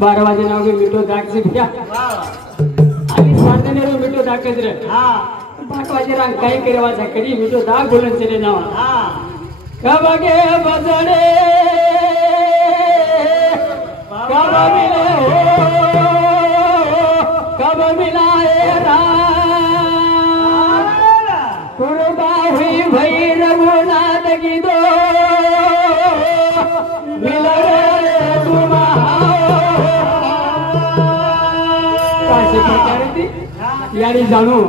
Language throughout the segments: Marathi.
12 वाजे नाव मिठो दाखची भ्या आणि स्वार्थने मिठो दाखच रे 5 वाजे रंग काही करवाचा कधी मिठो दाग बोलून चले जावा कबगे बजडे कब मिले हो कब मिलाए कुर्बा हुई भई रघुनाथ की दो यानी जाणू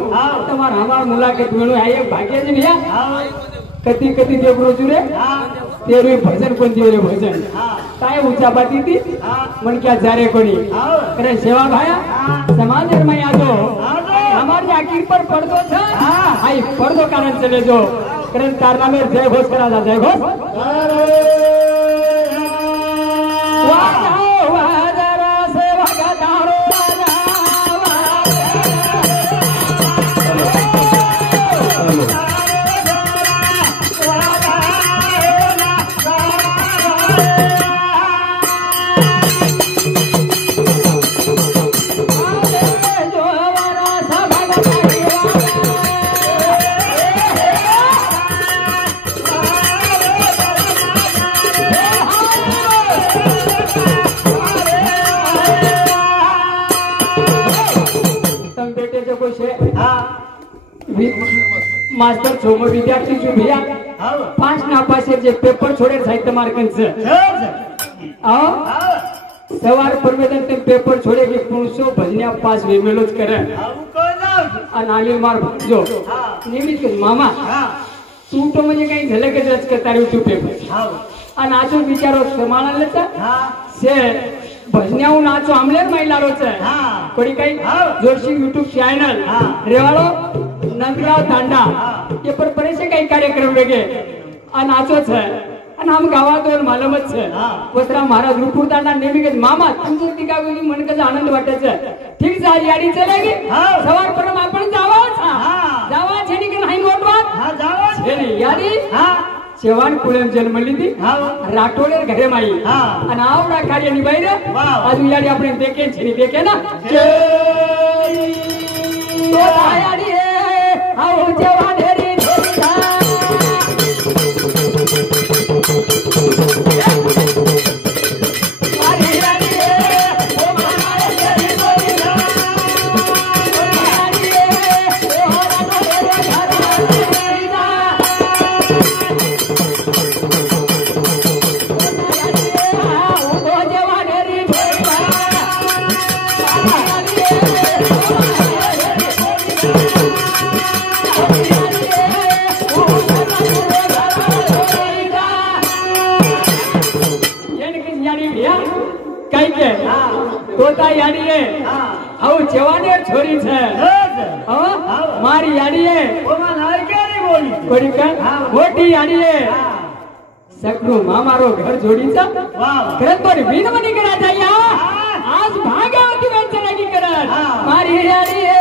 तुम्हारा हमारा मुलाकात मिळू आहे एक भाग्याची भैया कधी कधी देव रोजू रे तेरे भजन कोण देवरे भजन काय ऊंचा बाती ती मन क्या जा रे कोणी अरे सेवा भाया समाज में आजो हमारे आखिर पर पर्दो छ आई पर्दो कारण चले जो कारण तारना में जय घोष करा जा जय घोष मास्टर छोम विद्यार्थी जो भैया 5 नापास जे पेपर छोड़े साहित्य मार्कन से सवार परवेदन ते पेपर छोड़े के 500 भजनिया पास वेमेलोच करे अनाली मार जो निमित मामा तू तो म्हणजे काही झालं का रच करता रे तू पेपर आणि आजो विचारो समाळालेचा से भजन्याहून नाचो आमलेर महिलारोच कोणी काही जोशी YouTube चॅनल रेवाळो नंदराव तांडा ये पर बरेचसे काही कार्यक्रम वेगळे आणि नाचोच आणि हम गावातून मालमच वसरा महाराज रुपूर तांडा नेहमी घेत मामा तुमचं ती काय बोली मन कसं आनंद वाटायचं ठीक झाली याडी चलेगी सवार परम आपण जावा छेनी की नाही मोठवात जावा छेनी याडी शेवान कुळम जन्मली ती राठोडे घरे माई आणि आवडा कार्य निभाई रे आज याडी आपण देखे छेनी देखे ना तो याडी आओ जवान रे तोता याडी है हाउ जवाने छोरी छे मारी याडी है ओमा नाय केरी बोली कोणी का मोठी याडी है सकरू मामारो घर जोडीचा वाह खरं तर विनवणी करा जाया आज भागावती वेचणारी करत मारी याडी है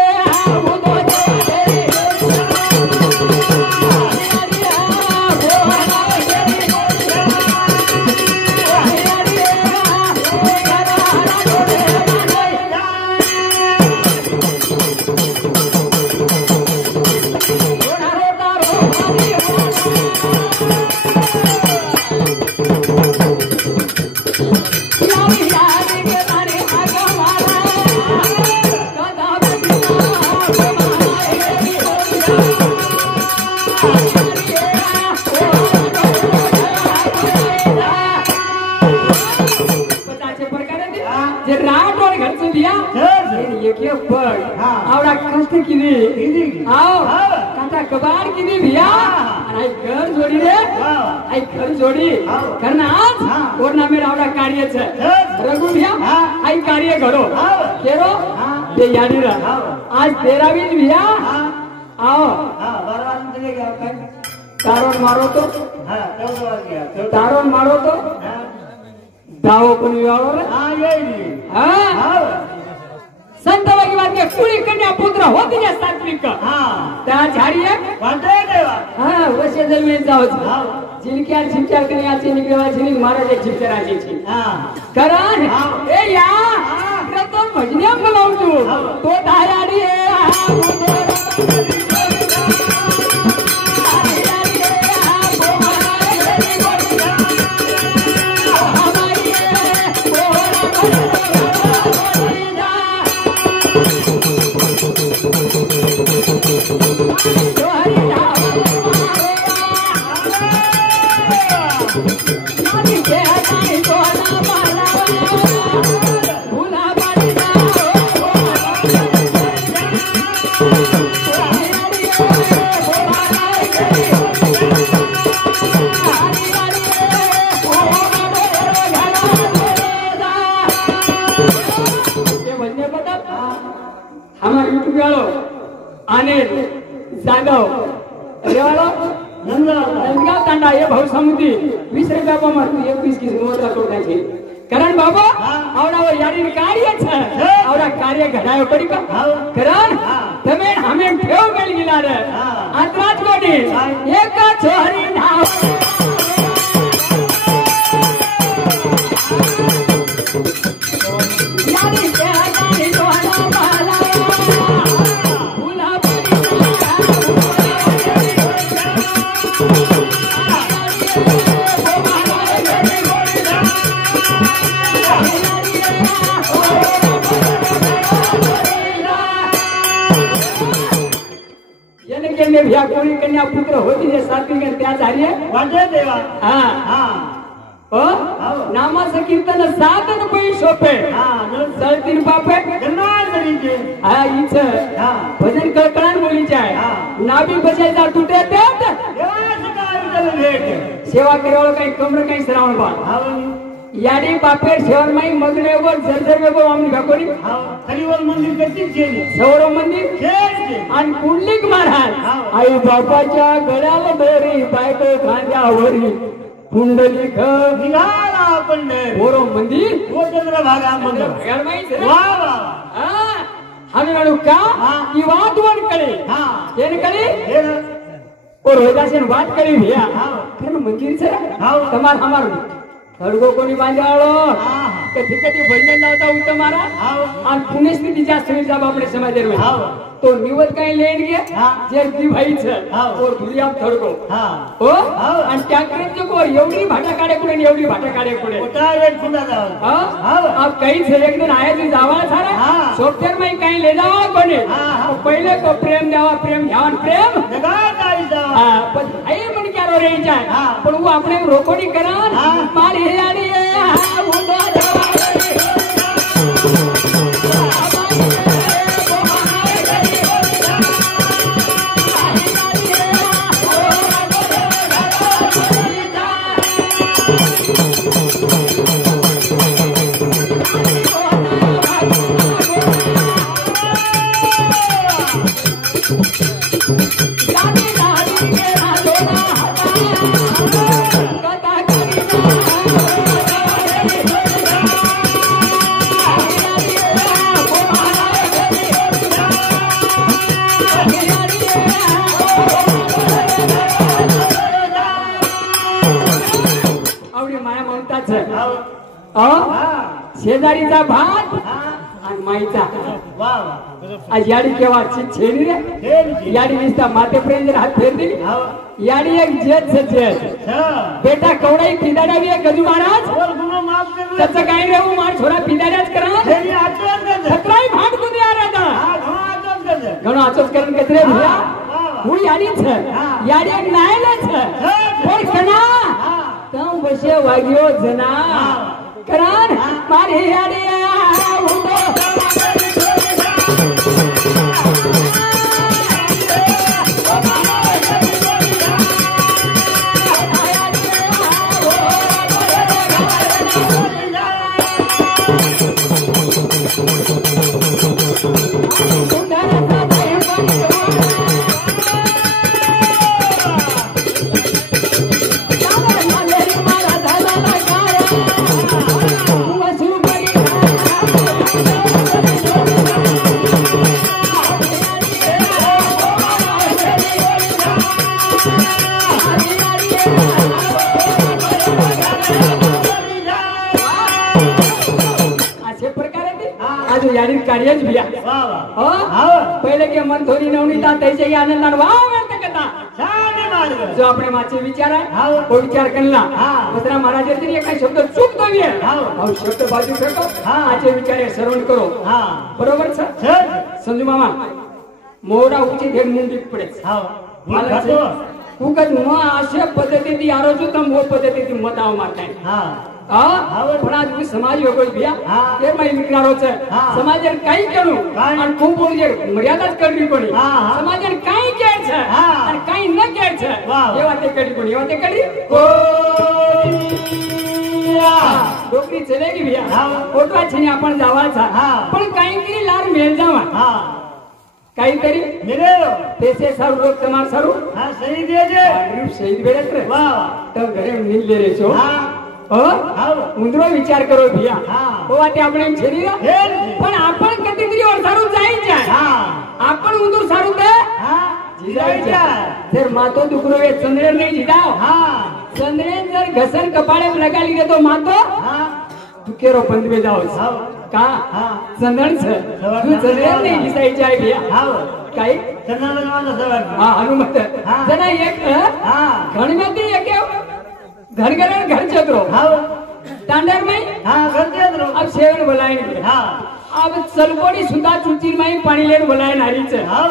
आवडा कष्ट किती आओ काटा कबाड किती भिया आणि घर जोडी रे आई घर जोडी कारण आज कोरोना में आवडा कार्य छे रघु भिया आई कार्य करो केरो ये यादी रा आज 13वीं भिया आओ 12 चले गया तारोन मारो तो 14 वाज तारोन मारो तो दाव पण विवाळो रे यही संतवागी बात के कुड़ी कन्या पुत्र होती है सात्विक त्या झाड़ी है वांटे देवा वसे जमीन जाओ जिनके छिपचार कन्या से निकलवा जिन महाराज एक छिपचार आजी छी करण ए यार अनिल जाधव रेवालो नंदगाव तांडा ये भाऊ समुद्री 20 रुपया पर मारतो 21 की मोटा तोडा છે करण बाबा आवड़ा यारी कार्य છે आवड़ा कार्य घडायो पड़ी का करण તમે हमें ठेव मेल गेला रे आंतराज कोडी एक छोरी नाव यारी के आनी दोना बाला भूला ने भैया कोणी कन्या पुत्र होती है सात्विक त्या झाली वाटे देवा हां हां ओ नामाचं कीर्तन सातन पै सोपे हां सळतीन बापे गन्ना जरीचे हां इच हां भजन कळकळान बोलीचे आहे हां नाबी बजायचा तुटे तेत देवाचं काय विचार भेट सेवा करावं काही कमर काही श्रावण बा हां याडी बापेर शहर माई मगनेवर जर्जर वेगो आमनी गाकोरी हरिवर मंदिर कशी केली सौरव मंदिर केली आणि कुंडलिक महाराज आई बापाच्या गळ्याला दोरी बायको खांद्यावरी कुंडलिक निघाला पंढर सौरव मंदिर चंद्र भागा मंदिर घर माई वा वा हमें म्हणू का की वाद वन करे येन करे और रोजासेन बात करी भैया खरं मंदिर छे તમાર हमार खडगो कोणी बांधाळो कधी कधी भजन लावता होता मारा आणि पुणे स्थिती जास्त होईल जाब आपले समाज में तो निवत काही लेन गे जे ती भाईच और धुरी आप खडगो हो आणि त्याकडे जो को एवढी भाटा काढे पुढे एवढी भाटा काढे पुढे कोटा रेट पुन्हा जाव आप काही से एक दिन आया जी जावा सारा सोफ्टवेअर में काही ले जावा कोणी पहिले को प्रेम द्यावा प्रेम घ्यावा प्रेम जगा काही जावा पण आई म्हण क्या रो रे जाय पण वो आपले रोकोडी करा मारी याडी उडो जावा शेजारीचा भात आणि माईचा आज याडी केव्हा छेडी रे याडी निसता माते प्रेम हात फेर दिली याडी एक जेत जेत बेटा कवडाई पिदाडावी आहे गजू महाराज त्याचं काय रे मार छोरा पिदाड्याच करा सतराई भाग तू द्या राजा घणो आचोच करून कचरे भैया हूँ याडीच याडी एक नायलच पण कना तम बसे वाग्यो जना करान मारे याडी उडो याडी कार्यच भिया पहिले के मन थोडी नवनीता त्याचे आनंदान वाव व्यक्त करता जो आपले माचे विचार आहे तो विचार करला दुसरा महाराज तरी एका शब्द चूक दोवी आहे शब्द बाजू फेको आचे विचार श्रवण करो बरोबर सर संजू मामा मोडा उची धेड मुंडी पडे उगत म अशा पद्धतीने आरोजू तर मो पद्धतीने मताव मारताय पण आज समाज वेगळो भिया ते माई विकणारोच समाजान काही केलो आणि खूप म्हणजे मर्यादाच करली कोणी समाजान काही केच आणि काही न केच एवा ते कडी कोणी एवा ते कडी डोकरी चलेगी भिया फोटो छेनी आपण जावाचा पण काही तरी लार मेल जावा काहीतरी मिळेलो तेसे सारू लोक તમાર સારું હા સહી દેજે આડ્યું શહીદ બેડે રે વાહ તો ઘરે મિલ લે રે છો હા હો હા ઉંદરો વિચાર કરો ભિયા હા ઓ વાતે આપણે છેરી પણ આપણ કેટેગરી ઓર સારું જાય જાય હા આપણ ઉંદર સારું દે હા જીજાઈ જાય ફેર માતો દુકરો એ ચંદ્રેર નહીં જીદાવ હા ચંદ્રેર જર ઘસર કપાળે લગાડી દે તો માતો હા दुकेरो बंद में जाओ हाँ का हाँ चंदन से तू चंदन नहीं घिसाई जाए भैया हाँ काई चंदन लगवाना सवाल हाँ हनुमत हाँ जना एक हाँ घर में थी एक घर घर चतरो हाँ तांडर में हाँ घर चतरो अब सेवन बुलाएंगे हाँ अब चलकोड़ी सुधा चुची में पानी लेने बुलाए नारी से हाँ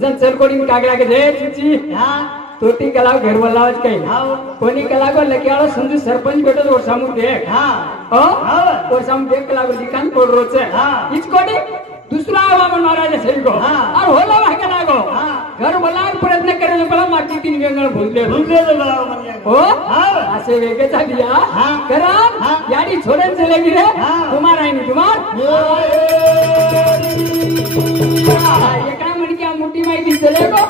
जन चलकोड़ी में कागड़ा के दे चुची हाँ तोटी कलाव घर वाला कहीं हाँ कोनी कलाव लगे आलो समझू सरपंच बेटो और सामू देख हाँ ओ हाँ और सामू देख कलाव दिकान पड़ रो छे हाँ इचकोडी दूसरा आवा मन महाराज सही को हाँ और होला भागे लागो हाँ घर बोलाव प्रयत्न करे तो बला माटी तीन वेंगण भूल ले बलाओ मन ओ हाँ आसे वेगे चा दिया हाँ करा हाँ यानी छोड़न चलेगी रे हाँ तुम्हारा ही नहीं तुम्हार ये काम मन क्या मुट्ठी में दी चलेगो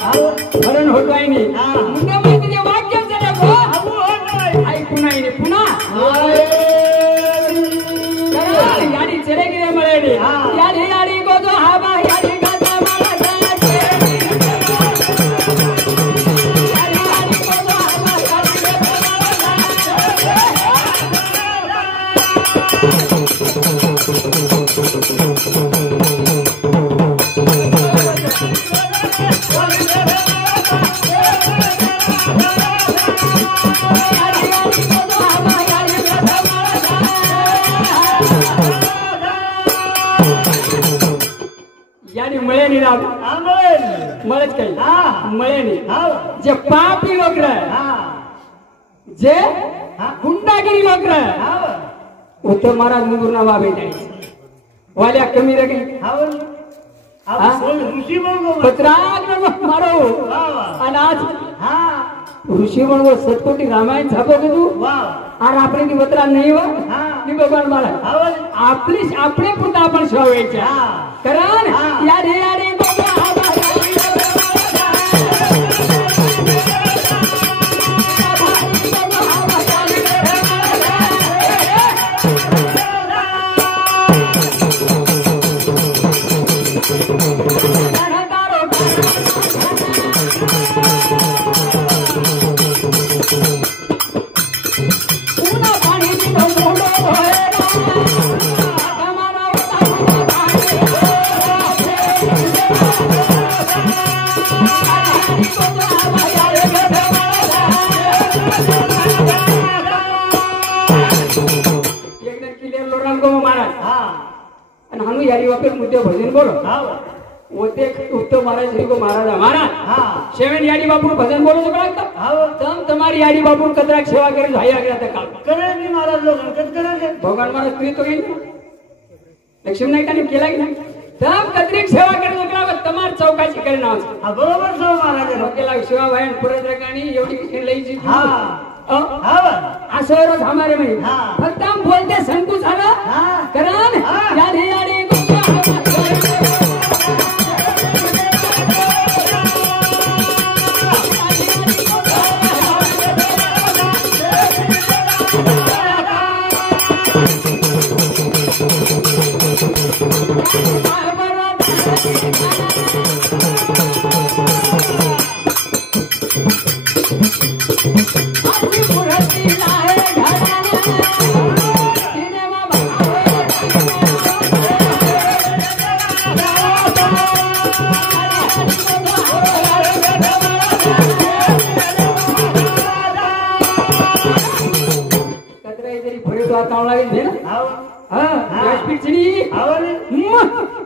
भरण होटवाई नहीं मुंडे में दी वाक्य चलेगो अब आई पुना ही नहीं पुना करा यानी चलेगी रे मरेगी यानी यानी को तो हावा यानी गाता मारा गाते यानी यानी को तो हावा यानी गाता यानी मळे नहीं राव मळच काही मळे नहीं जे पापी लोक रहे जे गुंडागिरी लोक रहे वो तो महाराज मुंगुर ना वावे जाए वाल्या कमी रही ऋषि बोलो पत्राग न मारो अनाज ऋषि बोलो सतकोटी रामायण छापो के तू और आपने की बतरा नहीं हुआ नी भगवान मारा आपने पुरता आपण शोवायचे कारण यार यार यारी वापे मुद्दे भजन बोलो होते उत्तम महाराज श्री को महाराज हमारा शेवन याडी बापू भजन बोलो तो कळत तम तुम्हारी याडी बापू कतराक सेवा करे भाई आगे आता काल करे नहीं महाराज लोग संकट करे भगवान महाराज तू तो गई लक्ष्मी नाही काने केला की तम कतरीक सेवा करे तो कळत तमार चौकाची करे नाव बरोबर सो महाराज केला सेवा भाई पुरत रकाणी एवढी लई जी असं रोज हमारे में फक्त हम बोलते संतोष झाला कारण याडी याडी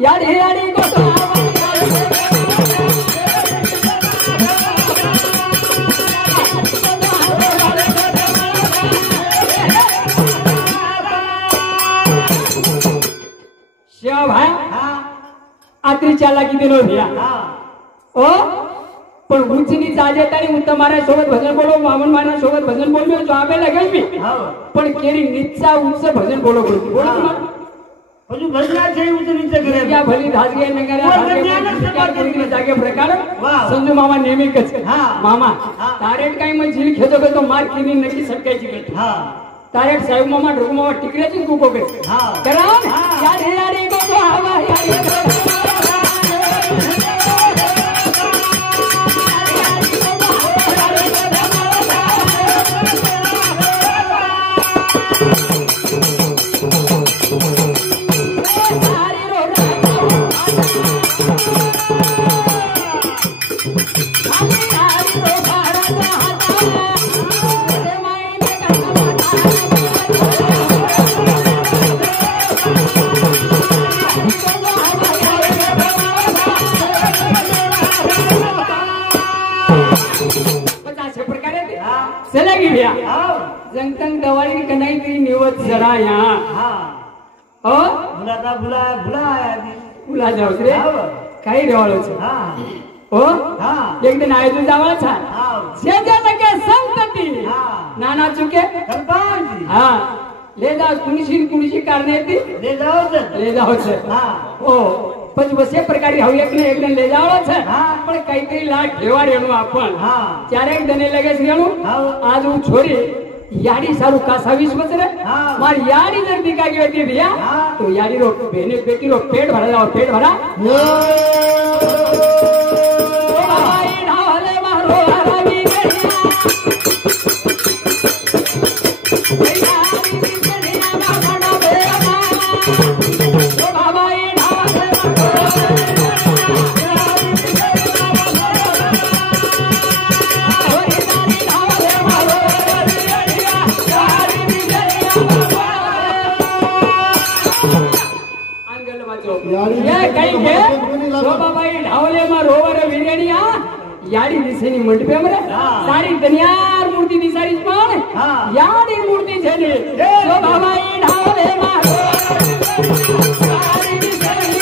यार हे यार को शिवा भाई आत्री चालाकी दिलो भैया ओ पण उंचनी जाजेतानी હું તમારા સોબત ભજન બોલો વામન માના સોબત ભજન બોલ્યો જો આપે લાગે બી પણ કેરી નીચા ઉંચ ભજન બોલો બોલો તમારે हजू भजला છે ઉતરીचे કરે या भली धाजगे नगरा धाजगे जागे प्रकार संजू मामा नेहमी कच मामा तारेट काही मग झील खेतो तो मार किनी नक्की सटकायची गट तारेट साहेब मामा ढोक मामा टिकऱ्याची कुको के करा यार यारे गो हवा यारे जंगतंग दवाई कनाई तेरी निवत जरा यहाँ हो भुला जाओ रे काही रेवाळो छे हो एक दिन आयोजन जावळ छा शेजा तके संतती नाना चुके हां ले जा कुणीशी कारणे ती ले जाओ छे हो પછી વસે પ્રકારી હવે એકને લઈ જાવો છે પણ કઈ કઈ લાખ ઠેવા રેણું આપણ ત્યારે એક દને લગે છે રેણું આજ હું છોરી याडी सारू कासा वीस बचरे मार याडी जर दिखा गई होती भैया तो याडी रो बेने बेटी रो पेट भरा जाओ पेट भरा आई ढाले मारो हरावी गड़िया बाबा आई ढाले याडी दिसेनी मंडपे मरे सारी दनियार मूर्ति दिसारी पण याडी मूर्ति छे ने जो बाबाई ढाले मारो सारी दिसेनी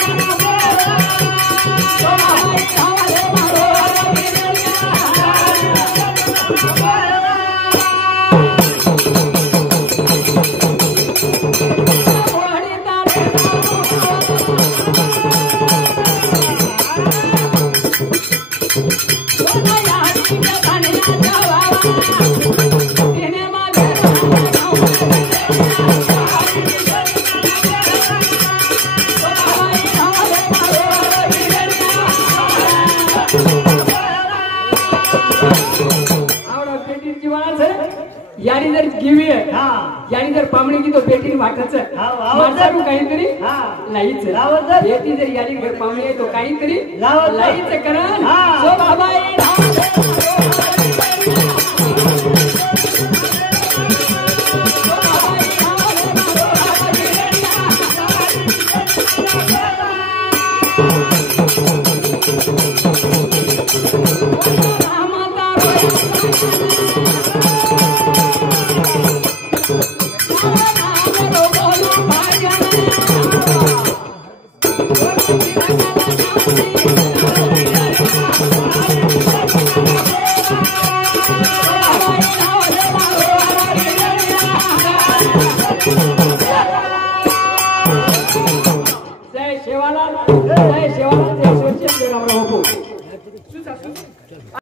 जो बाबाई ढाले मारो यारी जर गिवी यारी जर पामणी की तो बेटी वाटच माणसारू काहीतरी लाईच बेटी जर यारी घर पामणी आहे तो काहीतरी लाईच करा सो बाबा जय शेवालाल जय शेवालाल जय सोचिए